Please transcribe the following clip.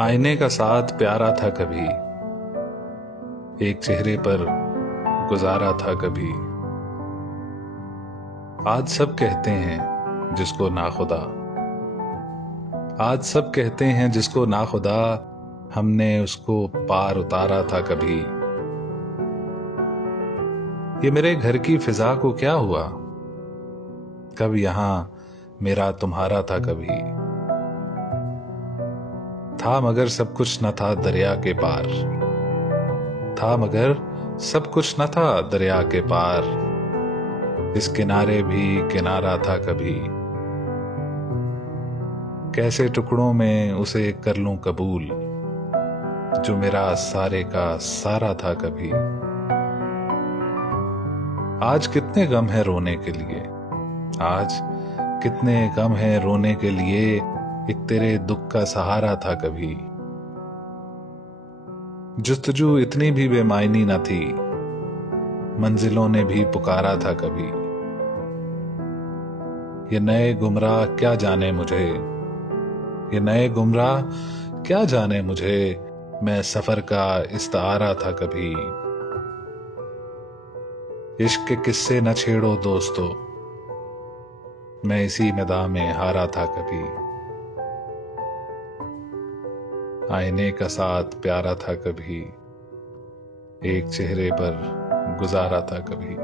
आईने का साथ प्यारा था कभी, एक चेहरे पर गुजारा था कभी। आज सब कहते हैं जिसको नाखुदा, आज सब कहते हैं जिसको नाखुदा, हमने उसको पार उतारा था कभी। ये मेरे घर की फिजा को क्या हुआ, कब यहां मेरा तुम्हारा था कभी। था मगर सब कुछ न था दरिया के पार, था मगर सब कुछ न था दरिया के पार। इस किनारे भी किनारा था कभी, कैसे टुकड़ों में उसे कर लूं कबूल, जो मेरा सारे का सारा था कभी। आज कितने गम है रोने के लिए, आज कितने गम है रोने के लिए, एक तेरे दुख का सहारा था कभी। जुस्तजू इतनी भी बेमायनी न थी, मंजिलों ने भी पुकारा था कभी। ये नए गुमराह क्या जाने मुझे, ये नए गुमराह क्या जाने मुझे, मैं सफर का इस्तारा था कभी। इश्क के किस्से न छेड़ो दोस्तों, मैं इसी मैदान में हारा था कभी। आईने का साथ प्यारा था कभी, एक चेहरे पर गुजारा था कभी।